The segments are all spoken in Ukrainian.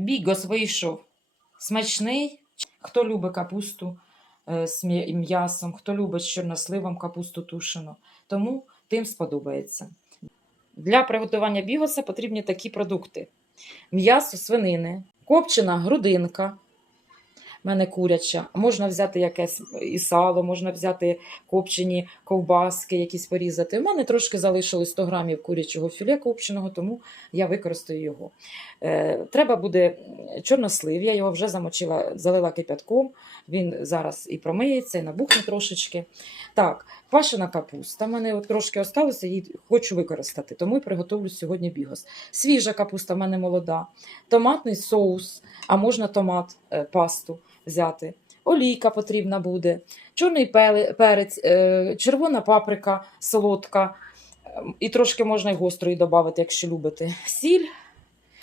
Бігос вийшов смачний. Хто любить капусту е, з м'ясом, хто любить з чорносливом капусту тушену. Тому тим сподобається. Для приготування бігоса потрібні такі продукти: м'ясо свинини, копчена грудинка. У мене куряча. Можна взяти якесь і сало, можна взяти копчені ковбаски, якісь порізати. У мене трошки залишилось 100 грамів курячого філе копченого, тому я використаю його. Е, треба буде чорнослив, я його вже замочила, залила кипятком. Він зараз і промиється, і набухне трошечки. Так, квашена капуста. У мене от трошки осталося, її хочу використати, тому і приготовлю сьогодні бігос. Свіжа капуста в мене молода, томатний соус, а можна томат, е, пасту взяти. Олійка потрібна буде, чорний перець, е, червона паприка солодка, і трошки можна й гострої додати, якщо любите. Сіль,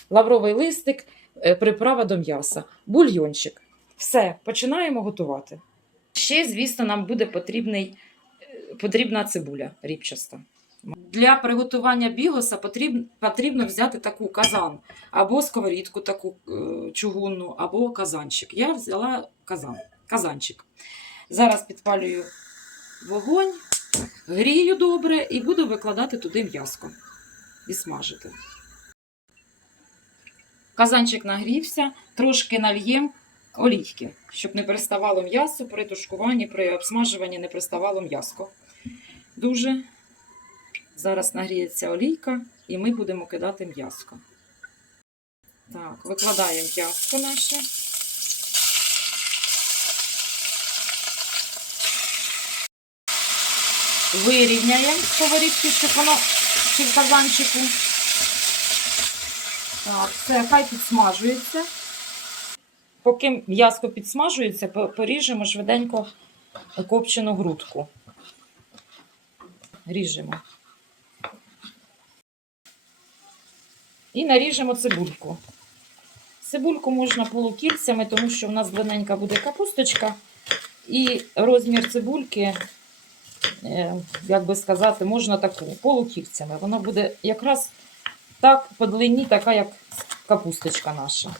лавровий листик, е, приправа до м'яса, бульйончик. Все, починаємо готувати. Ще, звісно, нам буде потрібний, е, потрібна цибуля ріпчаста. Для приготування бігоса потрібно, потрібно взяти таку казан або сковорідку таку е, чугунну, або казанчик. Я взяла казан, казанчик. Зараз підпалюю вогонь, грію добре і буду викладати туди м'яско і смажити. Казанчик нагрівся, трошки нальєм олійки, щоб не приставало м'ясо при тушкуванні, при обсмажуванні не приставало м'яско. Дуже зараз нагріється олійка, і ми будемо кидати м'яско. Так, викладаємо м'яско наше. Вирівняємо сковорідку, щоб воно чи в казанчику. Так, все, хай підсмажується. Поки м'яско підсмажується, поріжемо швиденько копчену грудку. Ріжемо. І наріжемо цибульку. Цибульку можна полукільцями, тому що в нас длинненька буде капусточка. І розмір цибульки, е, як би сказати, можна таку полукільцями. Вона буде якраз так по длині, така, як капусточка наша.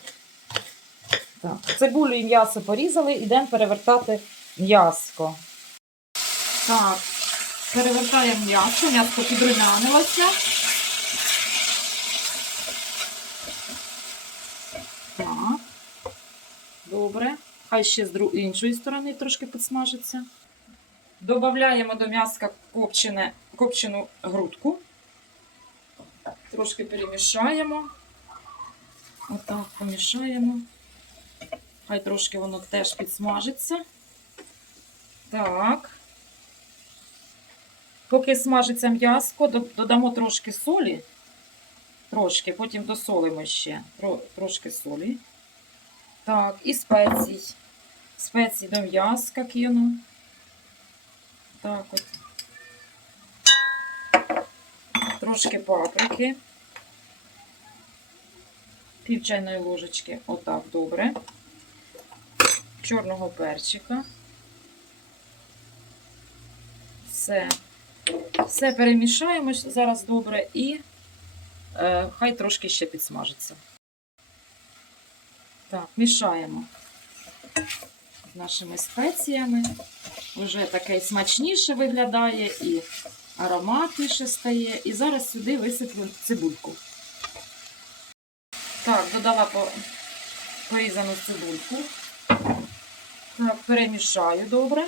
Так, цибулю і м'ясо порізали, йдемо перевертати м'яско. Так, перевертаємо м'ясо, м'ясо підрумянилося. Так. Добре. Хай ще з іншої сторони трошки підсмажиться. Добавляємо до м'яска копчене, копчену грудку. Трошки перемішаємо. Отак помішаємо. Хай трошки воно теж підсмажиться. Так. Поки смажиться м'яско, додамо трошки солі. Трошки, потім досолимо ще трошки солі. Так, і спецій. Спеції до м'яска кину. Так от. Трошки паприки. Пів чайної ложечки. Отак, добре. Чорного перчика. Все. Все перемішаємо зараз добре і е, хай трошки ще підсмажиться. Так, мішаємо з нашими спеціями. Вже таке смачніше виглядає і ароматніше стає. І зараз сюди висиплю цибульку. Так, додала порізану цибульку. Так, перемішаю добре.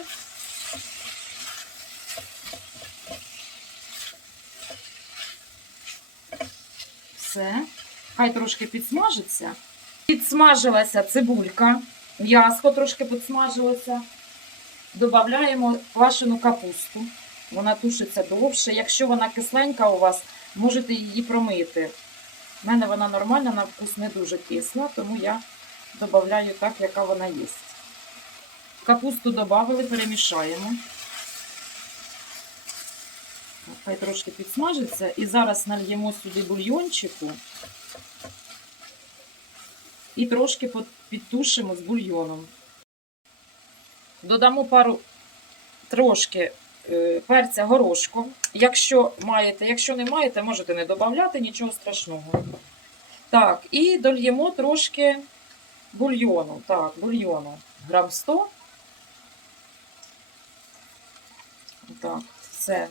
Все. Хай трошки підсмажиться. Підсмажилася цибулька, м'яско трошки підсмажилося. Додаємо квашену капусту. Вона тушиться довше. Якщо вона кисленька у вас, можете її промити. У мене вона нормальна, на вкус не дуже кисла, тому я додаю так, яка вона є. Капусту додали, перемішаємо. Хай трошки підсмажиться. І зараз нальємо сюди бульйончику. І трошки підтушимо з бульйоном. Додамо пару трошки е, перця горошком. Якщо маєте, якщо не маєте, можете не додати, нічого страшного. Так, і дольємо трошки бульйону. Так, бульйону. Грам 100. Так, все.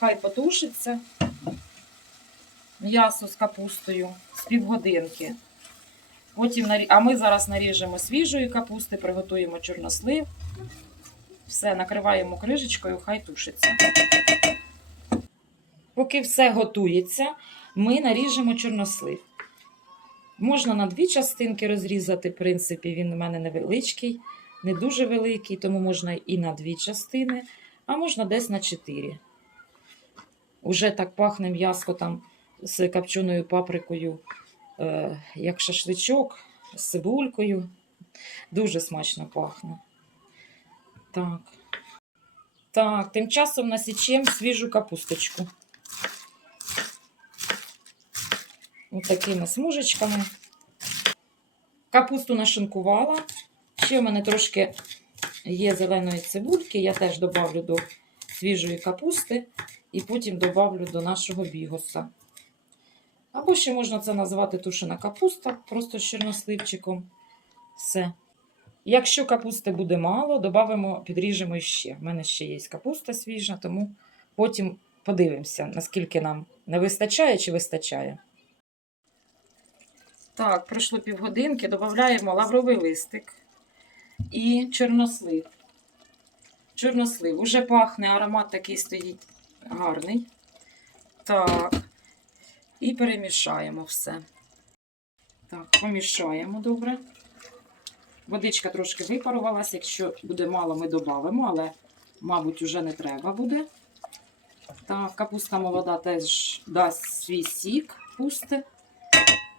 Хай потушиться. М'ясо з капустою з півгодинки. Потім. А ми зараз наріжемо свіжої капусти, приготуємо чорнослив. Все, накриваємо крижечкою, хай тушиться. Поки все готується, ми наріжемо чорнослив. Можна на дві частинки розрізати, в принципі, він у мене невеличкий, не дуже великий, тому можна і на дві частини, а можна десь на чотири. Уже так пахне м'яско там з копченою паприкою, як шашличок, з цибулькою. Дуже смачно пахне. Так. Так, тим часом насічемо свіжу капусточку. Ось такими смужечками. Капусту нашинкувала. Ще в мене трошки є зеленої цибульки. Я теж добавлю до свіжої капусти і потім добавлю до нашого бігоса. Або ще можна це назвати тушена капуста, просто з чорносливчиком. Все. Якщо капусти буде мало, додамо, підріжемо ще. У мене ще є капуста свіжа, тому потім подивимося, наскільки нам не вистачає чи вистачає. Так, пройшло півгодинки, додаємо лавровий листик і чорнослив. Чорнослив. Уже пахне, аромат такий стоїть гарний. Так. І перемішаємо все. Так, помішаємо добре. Водичка трошки випарувалась. Якщо буде мало, ми додамо, але, мабуть, вже не треба буде. Так, капуста молода теж дасть свій сік, пусти.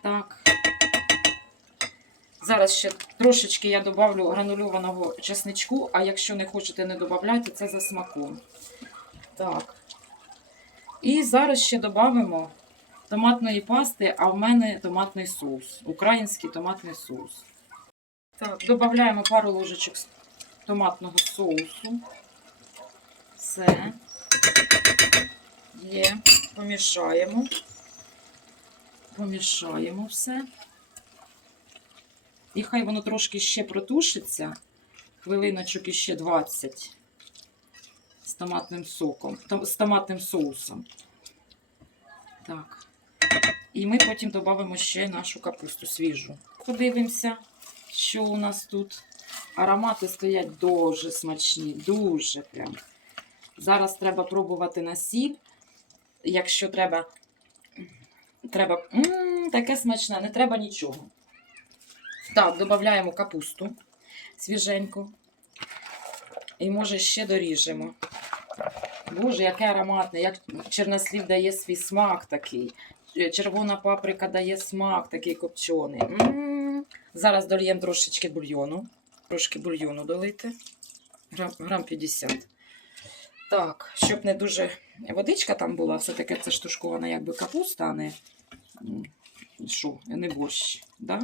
Так. Зараз ще трошечки я добавлю гранульованого чесничку, а якщо не хочете, не додавайте, це за смаком. Так. І зараз ще додамо томатної пасти, а в мене томатний соус. Український томатний соус. Так, додаємо пару ложечок томатного соусу. Все. Є. Помішаємо. Помішаємо все. І хай воно трошки ще протушиться. Хвилиночок іще 20 з томатним соком, з томатним соусом. Так. І ми потім додамо ще нашу капусту свіжу. Подивимося, що у нас тут. Аромати стоять дуже смачні, дуже прям. Зараз треба пробувати на. Якщо треба, треба. М, таке смачне, не треба нічого. Так, додаємо капусту свіженьку. І може ще доріжемо. Боже, яке ароматне, як чорнослів дає свій смак такий. Е, Червона паприка дає смак такий копчений. М. Зараз дольємо трошечки бульйону. Трошки бульйону долити. Грам, грам 50. Так, щоб не дуже водичка там була, все-таки це штушкована якби капуста, а не, м, що, не борщ. Да?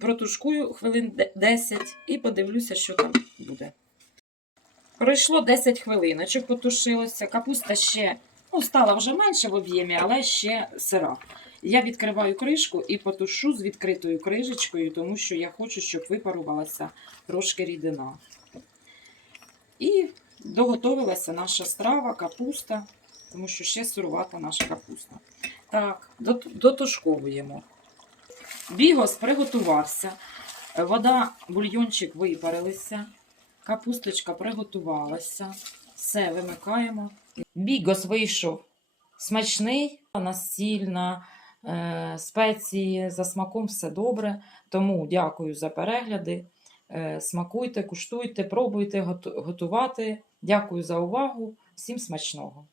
Протушкую хвилин 10 і подивлюся, що там буде. Пройшло 10 хвилиночок, потушилося. Капуста ще ну, стала вже менше в об'ємі, але ще сира. Я відкриваю кришку і потушу з відкритою кришечкою, тому що я хочу, щоб випарувалася трошки рідина. І доготовилася наша страва, капуста, тому що ще сирувата наша капуста. Так, дотушковуємо. Бігос приготувався. Вода, бульйончик випарилися. Капусточка приготувалася. Все, вимикаємо. Бігос вийшов смачний, насільна, е, спеції, за смаком все добре. Тому дякую за перегляди. Е, смакуйте, куштуйте, пробуйте готувати. Дякую за увагу. Всім смачного!